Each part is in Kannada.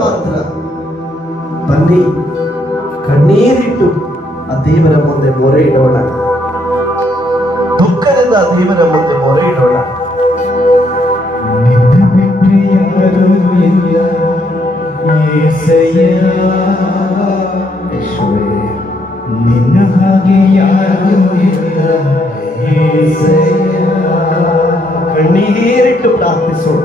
ಮಾತ್ರ ಬನ್ನಿ ಕಣ್ಣೀರಿಟ್ಟು ಆ ದೇವರ ಮುಂದೆ ಮೊರೆ ಇಡೋಣ ದುಃಖದಿಂದ ಆ ದೇವರ ಮುಂದೆ ಮೊರೆ ಇಡೋಣ ನಿನ್ನ ಬಿಟ್ಟು ಯಾರೂ ಇಲ್ಲ ಏಸಯ್ಯ ಯೇಸುವೇ, ನಿನ್ನ ಹಾಗೆ ಯಾರೂ ಇಲ್ಲ ಏಸಯ್ಯ ಕಣ್ಣೀರಿಟ್ಟು ಪ್ರಾರ್ಥಿಸೋಣ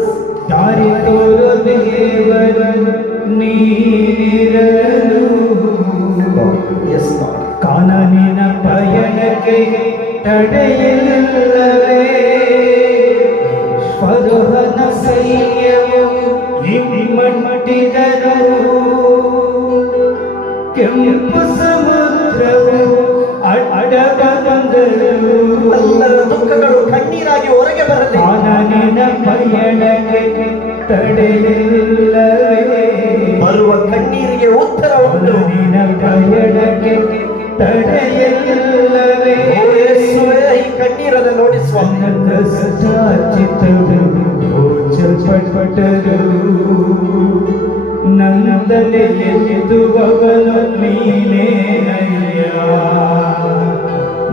ಹಿಮ್ಮಟ್ಟಿದರು ಕೆಂಪು ಸಮುದ್ರವು ಅಡಗ ಬಂದರು ಎಲ್ಲರ ದುಃಖಗಳು ಕಣ್ಣೀರಾಗಿ ಹೊರಗೆ ಬರಲಿ ಕಾನನಿನ ಪಯಣಕ್ಕೆ ತಡೆಯಿಲ್ಲವೇ ಬರುವ ಕಣ್ಣೀರಿಗೆ ಉತ್ತರ ಉಂಟು ನಿನ್ನ ಪಯಣಕ್ಕೆ ತಡೆಯಿಲ್ಲವೇ ಓ ಯೇಸುವೇ, ಈ ಕಣ್ಣೀರನ್ನು ನೋಡಿ ಸ್ವಾಮಿ ನನ್ನ ಕಷ್ಟಾರ್ಜಿತವು ಗೋಚಲ್ಪಟ್ಟರು ನನ್ನದಲೆ ಎದ್ದುವವನು ನೀನೇ ಅಯ್ಯ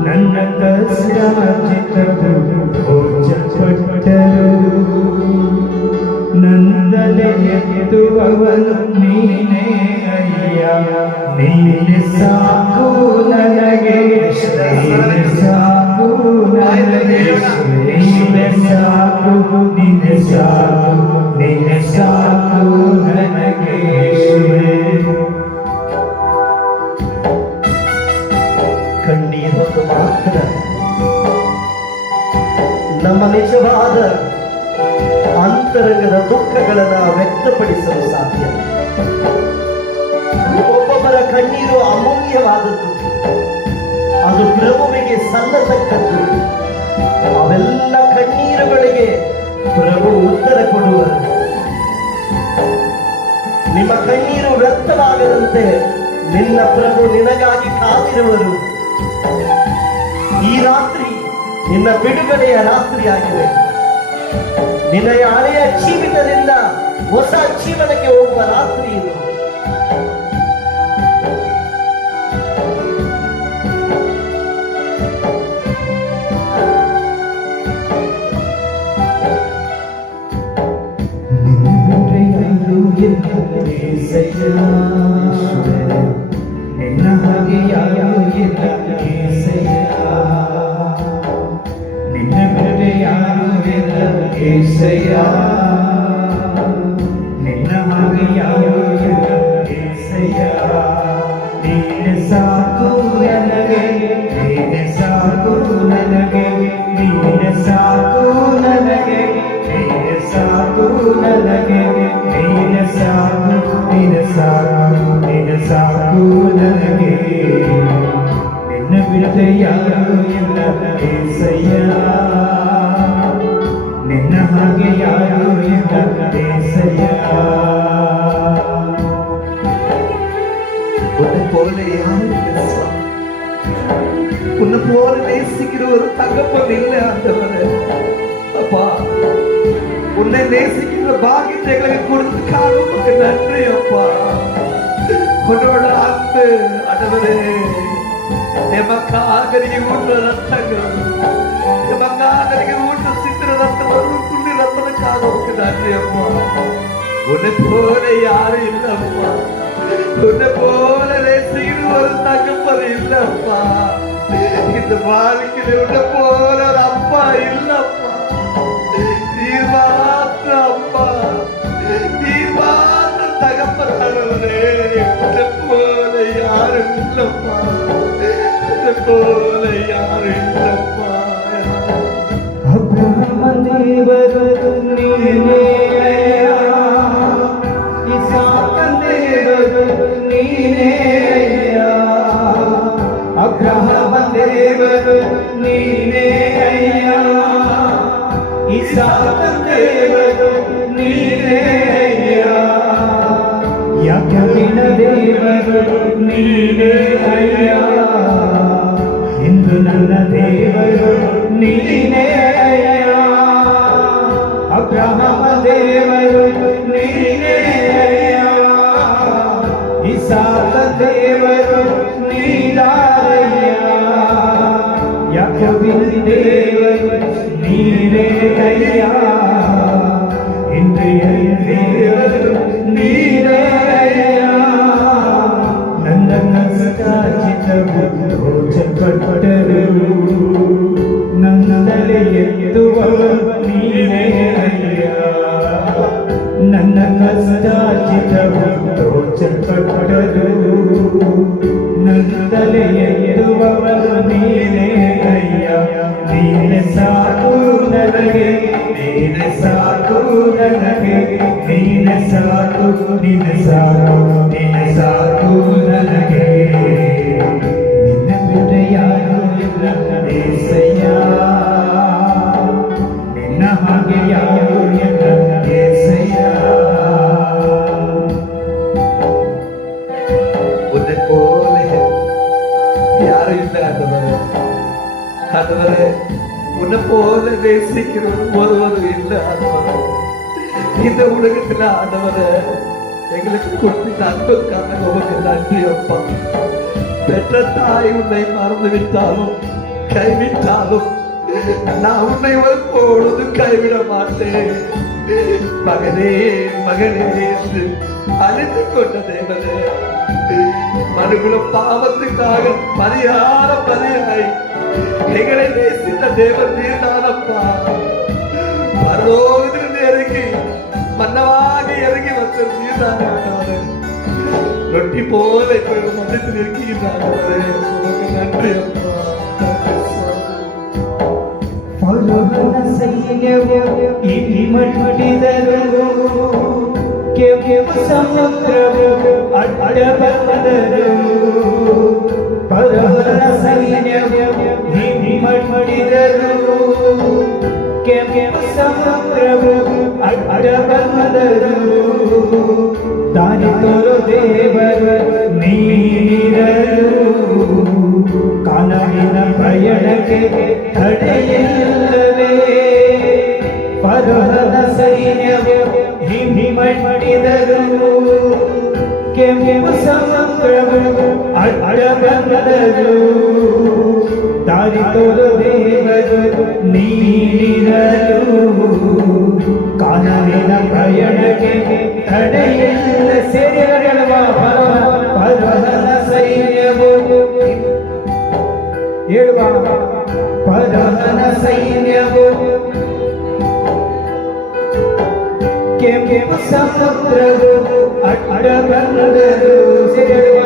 ನನ್ನ ಕಷ್ಟಾರ್ಜಿತವು ಗೋಚಲ್ಪಟ್ಟರು ನನ್ನದಲೆ ಎದ್ದುವವನು ನೀನೇ ಅಯ್ಯ ನೀನೆ ಸಾಕು ನನಗೆ ನೀನೆ ನಮ್ಮ ನಿಜವಾದ ಅಂತರಂಗದ ದುಃಖಗಳನ್ನ ವ್ಯಕ್ತಪಡಿಸಲು ಸಾಧ್ಯ ಒಬ್ಬೊಬ್ಬರ ಕಣ್ಣೀರು ಅಮೂಲ್ಯವಾದದ್ದು. ಅದು ಪ್ರಭುವಿಗೆ ಸಲ್ಲತಕ್ಕದ್ದು. ಅವೆಲ್ಲ ಕಣ್ಣೀರುಗಳಿಗೆ ಪ್ರಭು ಉತ್ತರ ಕೊಡುವರು. ನಿಮ್ಮ ಕಣ್ಣೀರು ವ್ಯರ್ಥವಾಗದಂತೆ ನಿನ್ನ ಪ್ರಭು ನಿನಗಾಗಿ ಕಾದಿರುವರು. ಈ ರಾತ್ರಿ ನಿನ್ನ ಬಿಡುಗಡೆಯ ರಾತ್ರಿಯಾಗಿದೆ. ನಿನ್ನ ಹಳೆಯ ಜೀವಿತದಿಂದ ಹೊಸ ಜೀವನಕ್ಕೆ ಹೋಗುವ ರಾತ್ರಿ ಇದು. say உன்னை போல நேசிக்கிற ஒரு தகப்பன் இல்லை ஆண்டவரே அப்பா உன்னை நேசிக்கின்ற பாக்கியத்தை எங்களுக்கு கொடுத்துக்காக உமக்கு நன்றி அப்பா உன்னோட அன்பு ஆண்டவரே எமக்காக நீங்க ஊற்ற ரத்தங்கள் எமக்காக நீங்க ஊற்ற சித்திர ரத்தம் ஒரு துள்ளி ரத்தனுக்காக உமக்கு நன்றி அப்பா உன்னை போல யாரும் இல்லப்பா உன்னை போல நேசிக்கிற ஒரு தகப்பன் இல்லப்பா இந்த வாழ்க்கையில உன்னை போல ஒரு அப்பா இல்லப்பா நீ மாத்திர அப்பா நீ மாத்திர தகப்பனானவரே உன்னை போல யாரும் இல்லப்பா உன்னை போல யாரும் இல்லப்பா ಅಬ್ರಹ್ಮ ದೇವರು ನೀನೇ ಅಯ್ಯ ಇಸಾಕ ದೇವರು ನೀನೇ ಅಯ್ಯ ಅಬ್ರಹ್ಮ ದೇವರು ನೀನೇ ಅಯ್ಯ ಇಸಾಕ ದೇವರು ನೀನೇ ಅಯ್ಯ ಯಾಕವಿನ ದೇವರು ನೀನೇ ಅಯ್ಯ ಇಂದು ನನ್ನ ದೇವರು ನೀನೇ ಅಯ್ಯ ಅಬ್ರಹಮ ದೇವರು ನೀನೇ ಅಯ್ಯ ಇಸಾಕ ದೇವರು ನೀನಾರಯ್ಯ ಯಾಕವಿನ ದೇವರು ನೀನೇ ಅಯ್ಯ ಇಂದ್ರಿಯ ದೇವರು ನೀನೇ ಅಯ್ಯ ನನ್ನ ಕಷ್ಟಾಚಿತವು ರೋಚಕಟ್ಟರು யாரும் இல்லை ஆண்டவரே ஆண்டவரே உன்னை போல நேசிக்கிறவர் ஒருவரும் இல்லை ஆண்டவரே இந்த உலகத்துல ஆண்டவரே எங்களுக்கு கொடுத்த அன்புக்காக உமக்கு நன்றி அப்பா பெற்ற தாய் உன்னை மறந்து விட்டாலும் கைவிட்டாலும் நான் உன்னை எப்பொழுது கைவிட மாட்டேன்? மகனே மகனே என்று அழைத்து கொண்ட தேவனே. மனுகுல பாவத்துக்காக பரிகார பலியாய் எங்களை நேசித்த தேவன் நீர்தானப்பா. பரலோகத்திலிருந்து இறங்கி மன்னவாக இறங்கி வந்த நீர்தானே ரொட்டி போல இப்ப மன்றத்தில் இருக்கின்றாரே நன்றி அப்பா. ಫಲವನ ಸೈನ್ಯವು ಇಲಿ ಮಟ್ಟಿದರು ಕೆಂಪು ಸಮುದ್ರವು ಅಡ್ಡ ಬಂದರು ಪರವನ ಸೈನ್ಯವು ಇಲಿ ಕೆಂಪು ಸಮುದ್ರವು ಅಡ್ಡ ಬಂದರು ದಾರಿ ತೋರು ದೇವರು ನೀರರು. ಕಾನವಿನ ಪ್ರಯಾಣಕ್ಕೆ ದಾರಿ ತೋರು ದೇವರು ನೀರರು ಕಾನವಿನ ಪ್ರಯಾಣಕ್ಕೆ ತಡೆಯಲ್ಲ ಸೇರಿರುವ ಪರ್ವತದ ಸೈನ್ಯವು. ಹೇಳುವ. ಪರಮನ ಸೈನ್ಯವು. ಕೆಂಪು ಸಮುದ್ರವು ಅಡ್ಡ ಬಂದರು ಸೇರುವ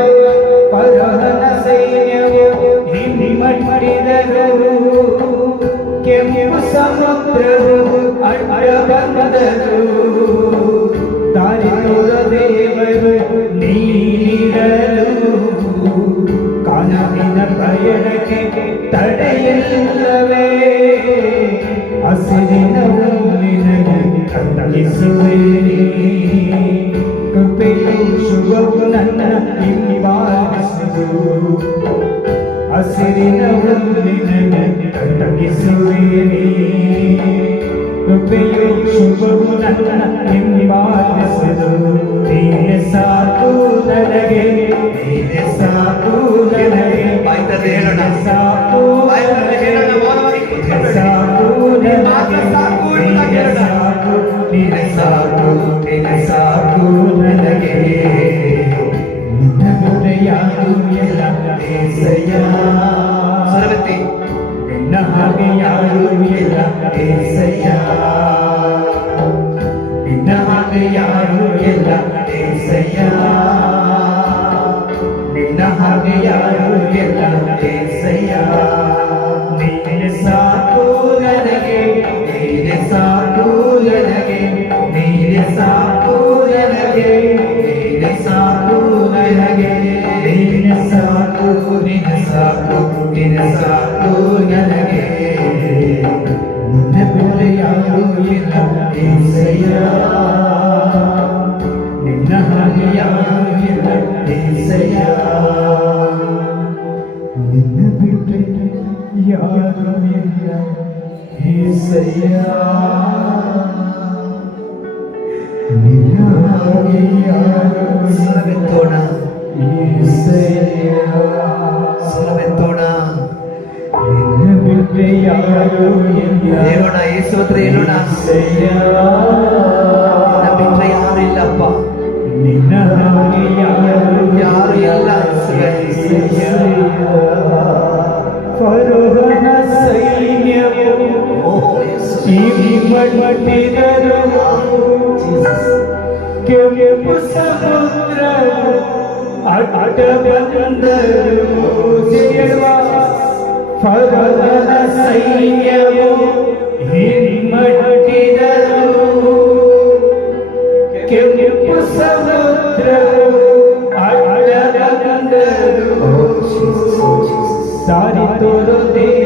ಪರಮನ ಸೈನ್ಯವು. ಹಿಮ್ಮಡಿದರು ಕೆಂಪು ಸಮುದ್ರವು ಅಡ್ಡ ಬಂದರು ದಾರಿ ತೋರ ದೇವರು ನೀರಲು ಕಾನವಿನ ಪಯಣಕ್ಕೆ ತಡೆಯಿಲ್ಲವೇ ಹಸಿರಿನ ತಂದಿಸುವೆ ಹಸಿರಿನ ನಿನಗೆ ತಂದಿಸುವೆ ಕೃಪೆಯು ಶುಭವು ನನ್ನ ಹಿಂಬಾಲಿಸುವುದು ನೀನೆ ಸಾಕು ನನಗೆ ನೀನೆ ಸಾಕು ನನಗೆ ಬಾಯಿ ತೆರೆದು ಹೇಳೋಣ. ನೀನೆ ಸಾಕು ಸ್ವರವೆತ್ತೋಣ ನಿನ್ನ ಬಿಟ್ಟರೆ ಯಾರು ಇಲ್ಲ ಹೇಳೋಣ ಯೇಸು ಹತ್ರ ಹೇಳೋಣ ಏಸಯ್ಯ ನನ್ನ ಬಿಟ್ರೆ ಯಾರು ಇಲ್ಲಪ್ಪ ನಿನ್ನ ಕೆಂಪು ಸಮುದ್ರ ಅಡ್ಡ ಬಂದರು ಫರೋಹನ ಸೈನ್ಯವು ಹಿಮ್ಮಟ್ಟಿದರು ಕೆಂಪು ಸಮುದ್ರ ಅಡಗಂದರು ದಾರಿ ತೋರು ದೇವರು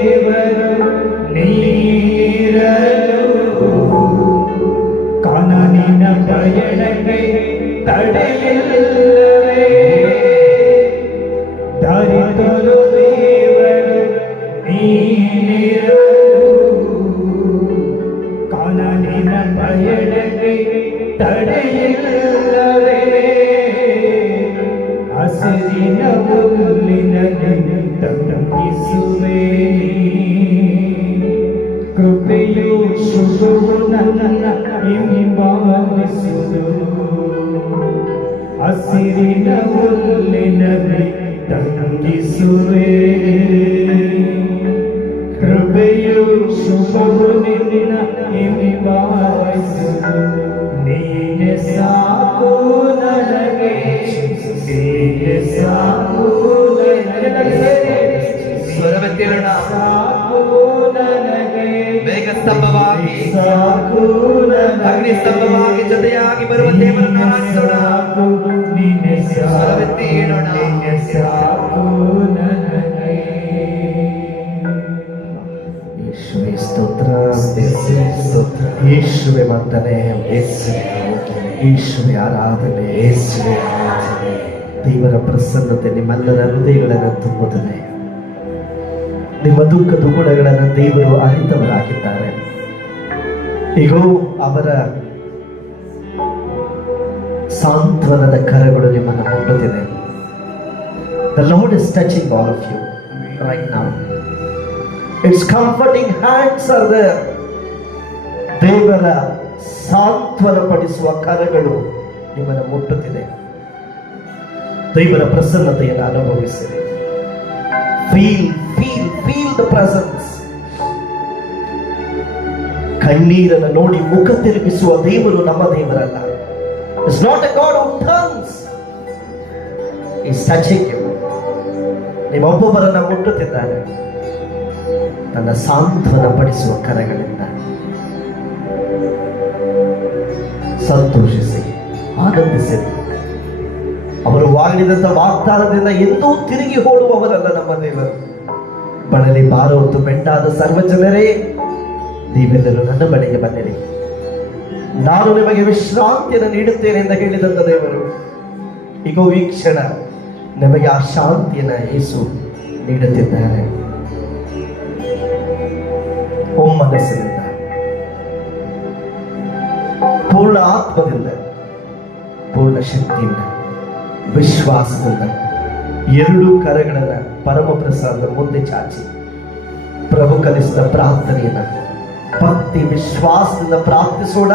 ತಂಗಿಸುವೆ ಕೃಪೆಯು ಶುಭವು ನಿನ್ನ ಹಿಂಬಾಲಿಸುವುದು ನೀನೆ ಸಾಕು ನನಗೆ ನೀನೆ ಸಾಕು ನನಗೆ ಸ್ವರವೆತ್ತಿ ಹೇಳೋಣ ಸಾಕು ನನಗೆ ಬೇಗ ಸ್ತಂಭವಾಗಿ ಸಾಕು ನನಗೆ ಅಗ್ನಿ ಸ್ತಂಭವಾಗಿ ಜೊತೆಯಾಗಿ ಬರುವ ದೇವರನ್ನು ಆರಾಧಿಸೋಣ ಯೇಸುವೆ ಆರಾಧನೆ ಆರಾಧನೆ. ದೇವರ ಪ್ರಸನ್ನತೆ ನಿಮ್ಮೆಲ್ಲರ ಹೃದಯಗಳನ್ನು ತುಂಬುತ್ತದೆ. ನಿಮ್ಮ ದುಃಖ ದುಗುಡಗಳನ್ನು ದೇವರು ಅರಿತವರಾಗಿದ್ದಾರೆ. ಈಗ ಅವರ ಸಾಂತ್ವನದ ಕರಗಳು ನಿಮ್ಮನ್ನು ಮುಟ್ಟುತ್ತಿದೆ the Lord is touching all of you right now it's comforting hands are ದೇವರ ಸಾಂತ್ವನ ಪಡಿಸುವ ಕರಗಳು ನಿಮ್ಮನ್ನು ಮುಟ್ಟುತ್ತಿದೆ. ದೇವರ ಪ್ರಸನ್ನತೆಯನ್ನು ಅನುಭವಿಸಿದೆ feel feel feel the presence ಕಣ್ಣೀರನ್ನು ನೋಡಿ ಮುಖ ತಿರುಗಿಸುವ ದೇವರು ನಮ್ಮ ದೇವರಲ್ಲ. It's not a god of turns is you ನಿಮ್ಮೊಬ್ಬೊಬ್ಬರನ್ನ ಮುಟ್ಟುತ್ತಿದ್ದಾನೆ ತನ್ನ ಸಾಂತ್ವನ ಪಡಿಸುವ ಕರಗಳಿಂದ ಸಂತೋಷಿಸಿ ಆನಂದಿಸಿರಿ ಅವರು ವಾಗಿದಂಥ ವಾಗ್ದಾನದಿಂದ ಎಂದೂ ತಿರುಗಿ ಹೋಡುವವರಲ್ಲ ನಮ್ಮ ದೇವರು. ಬಳಲಿ ಭಾರ ಹೊತ್ತು ಬೆಂಡಾದ ಸರ್ವ ಜನರೇ, ನೀವೆಲ್ಲರೂ ನನ್ನ ಬಳಿಗೆ ಬನ್ನಿರಿ. ನಾನು ನಿಮಗೆ ವಿಶ್ರಾಂತಿಯನ್ನು ನೀಡುತ್ತೇನೆ ಎಂದು ಹೇಳಿದಂತ ದೇವರು. ಈಗ ಈ ಕ್ಷಣ ನಿಮಗೆ ಆ ಶಾಂತಿಯನ್ನು ಯೇಸು ನೀಡುತ್ತಿದ್ದಾರೆ. ಒಮ್ಮನಸ್ಸಿನಿಂದ ಪೂರ್ಣ ಆತ್ಮದಿಂದ ಪೂರ್ಣ ಶಕ್ತಿಯಿಂದ ವಿಶ್ವಾಸದಿಂದ ಎರಡು ಕರಗಳನ್ನ ಪರಮ ಪ್ರಸಾದ ಮುಂದೆ ಚಾಚಿ. ಪ್ರಭು ಕಲಿಸಿದ ಪ್ರಾರ್ಥನೆಯನ್ನ ಭಕ್ತಿ, ವಿಶ್ವಾಸದಿಂದ ಪ್ರಾರ್ಥಿಸೋಣ.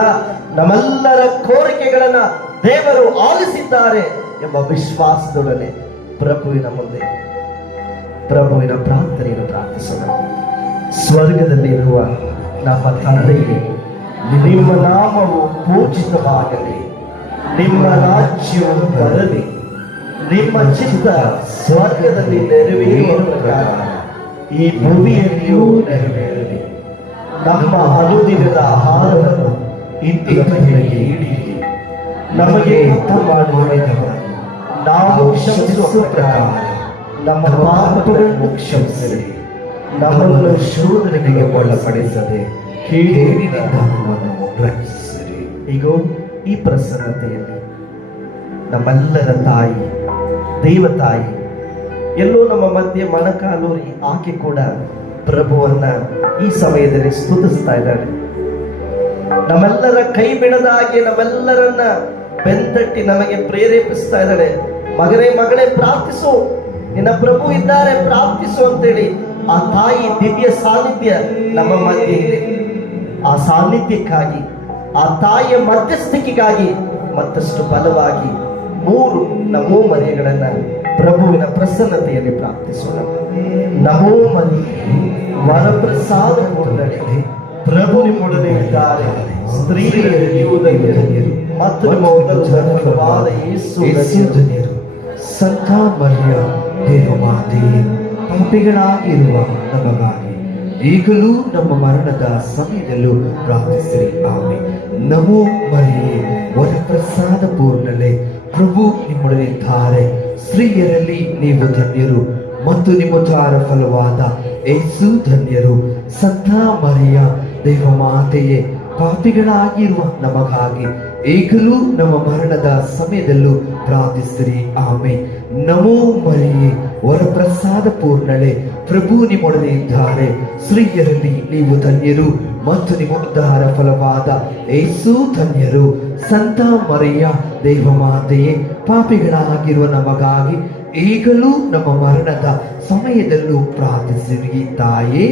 ನಮ್ಮೆಲ್ಲರ ಕೋರಿಕೆಗಳನ್ನ ದೇವರು ಆಲಿಸಿದ್ದಾರೆ ಎಂಬ ವಿಶ್ವಾಸದೊಡನೆ ಪ್ರಭುವಿನ ಮುಂದೆ, ಪ್ರಭುವಿನ ಪ್ರಾರ್ಥನೆಯನ್ನು ಪ್ರಾರ್ಥಿಸೋಣ. ಸ್ವರ್ಗದಲ್ಲಿರುವ ನಮ್ಮ ತಂದೆಯೇ ನಿಮ್ಮ ನಾಮವು ಪೂಜಿತವಾಗಲಿ. ನಿಮ್ಮ ರಾಜ್ಯವು ಬರಲಿ. ನಿಮ್ಮ ಚಿತ್ತ ಸ್ವರ್ಗದಲ್ಲಿ ನೆರವೇರುವ ಪ್ರಕಾರ ಈ ಭೂಮಿಯಲ್ಲಿಯೂ ನೆರವೇರಲಿ. ನಮ್ಮ ಅನುದಿನದ ಆಹಾರವನ್ನು ಇಂದಿನ ನಮಗೆ ನೀಡಿರಿ. ನಮಗೆ ಯುದ್ಧ ಮಾಡುವವರನ್ನು ನಾವು ಕ್ಷಮಿಸುವ ಪ್ರಕಾರ ನಮ್ಮ ಪಾಪಗಳನ್ನು ಕ್ಷಮಿಸಲಿ ನಮ್ಮನ್ನು ಶೂದ್ರನಿಗೆ ಒಳಪಡಿಸದೆ. ರಕ್ಷಿಸಿರಿ. ಈಗ ಈ ಪ್ರಸನ್ನತೆಯಲ್ಲಿ ನಮ್ಮೆಲ್ಲರ ತಾಯಿ, ದೇವತಾಯಿ, ಎಲ್ಲೋ ನಮ್ಮ ಮಧ್ಯೆ ಮನಕಾಲೋರಿ ಆಕೆ ಕೂಡ ಪ್ರಭುವನ್ನ ಈ ಸಮಯದಲ್ಲಿ ಸ್ತುತಿಸ್ತಾ ಇದ್ದಾಳೆ. ನಮ್ಮೆಲ್ಲರ ಕೈ ಬಿಡದ ಹಾಗೆ ನಮ್ಮೆಲ್ಲರನ್ನ ಬೆಂತಟ್ಟಿ ನಮಗೆ ಪ್ರೇರೇಪಿಸ್ತಾ ಇದ್ದಾಳೆ. ಮಗನೇ, ಮಗಳೇ, ಪ್ರಾರ್ಥಿಸು. ನಿನ್ನ ಪ್ರಭು ಇದ್ದಾರೆ, ಪ್ರಾರ್ಥಿಸು ಅಂತೇಳಿ ಆ ತಾಯಿ ದಿವ್ಯ ಸಾನ್ನಿಧ್ಯ ನಮ್ಮ ಮಧ್ಯೆ ಇದೆ. ಆ ಸಾನ್ನಿಧ್ಯಕ್ಕಾಗಿ, ಆ ತಾಯಿಯ ಮಧ್ಯಸ್ಥಿಕೆಗಾಗಿ, ಮತ್ತಷ್ಟು ಬಲವಾಗಿ ಮೂರು ನಮೋ ಮರಿಗಳನ್ನ ಪ್ರಭುವಿನ ಪ್ರಸನ್ನತೆಯಲ್ಲಿ ಪ್ರಾರ್ಥಿಸೋಣ. ನಮೋ ಮರಿ, ವರಪ್ರಸಾದ ಪ್ರಭು ನಿಮ್ಮೊಡನೆ ಇದ್ದಾರೆ. ಮತ್ತು ಯೇಸು ಸಂತ ಮರಿಯ ದೇವಮಾತೆಯೇ ಪಾಪಿಗಳಾಗಿರುವ ನಮಗಾಗಿ ಈಗಲೂ ನಮ್ಮ ಮರಣದ ಸಮಯದಲ್ಲೂ ಪ್ರಾರ್ಥಿಸಿರಿ. ಆಮೆ. ನಮೋ ಮರಿಯೇ, ವರಪ್ರಸಾದ ಪೂರ್ಣಲೆ ಪ್ರಭು ನಿಮ್ಮೊಡನಿದ್ದಾರೆ ಸ್ತ್ರೀಯರಲ್ಲಿ ನೀವು ಧನ್ಯರು ಮತ್ತು ನಿಮ್ಮ ಧಾರ ಫಲವಾದ ಏಸು ಧನ್ಯರು. ಸಂತ ಮರಿಯ ದೇವಮಾತೆಯೇ, ಪಾಪಿಗಳಾಗಿರುವ ನಮಗಾಗಿ ಈಗಲೂ ನಮ್ಮ ಮರಣದ ಸಮಯದಲ್ಲೂ ಪ್ರಾರ್ಥಿಸಿರಿ. ಆಮೆ. ನಮೋ ಮರಿಯೇ ವರಪ್ರಸಾದ ಪೂರ್ಣಳೆ. ಪ್ರಭು ನಿಮ್ಮೊಡನೆ ಇದ್ದಾರೆ. ಸ್ತ್ರೀಯರಲ್ಲಿ ನೀವು ಧನ್ಯರು ಮತ್ತು ನಿಮ್ಮ ಉದ್ಧಾರ ಫಲವಾದ ಏಸು ಧನ್ಯರು. ಸಂತ ದೇವ ಮಾತೆಯೇ ಪಾಪಿಗಳಾಗಿರುವ ನಮಗಾಗಿ ಈಗಲೂ ನಮ್ಮ ಮರಣದ ಸಮಯದಲ್ಲೂ ಪ್ರಾರ್ಥಿಸಿರಿ ತಾಯೇ.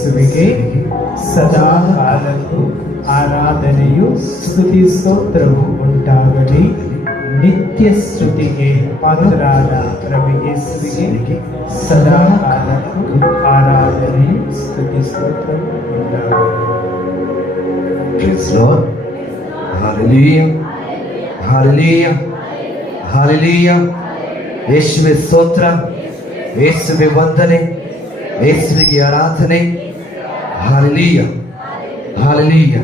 ಯೇಸುವಿಗೆ ಸದಾ ಕಾಲಕ್ಕೂ ಆರಾಧನೆಯು ಸ್ತುತಿ ಸ್ತೋತ್ರವು ಉಂಟಾಗಲಿ ನಿತ್ಯ ಸ್ತುತಿಗೆ ಪಾತ್ರರಾದ ರವಿ ಯೇಸುವಿಗೆ ಸದಾ ಕಾಲಕ್ಕೂ ಆರಾಧನೆಯು ಸ್ತುತಿ ಸ್ತೋತ್ರವು ಉಂಟಾಗಲಿ Praise Lord. Hallelujah. Hallelujah. Hallelujah. ಯೇಸುವೆ ಸ್ತೋತ್ರ ಯೇಸುವೆ ವಂದನೆ ಯೇಸುವಿಗೆ ಆರಾಧನೆ ಹಾಲೆಲೂಯ ಹಾಲೆಲೂಯ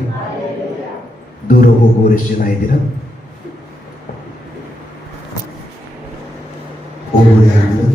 ದೂರ ಹೋಗುವವರು ಎಷ್ಟು ಜನ ಇದ್ದೀರಾ ಒಬ್ಬರು ಯಾರು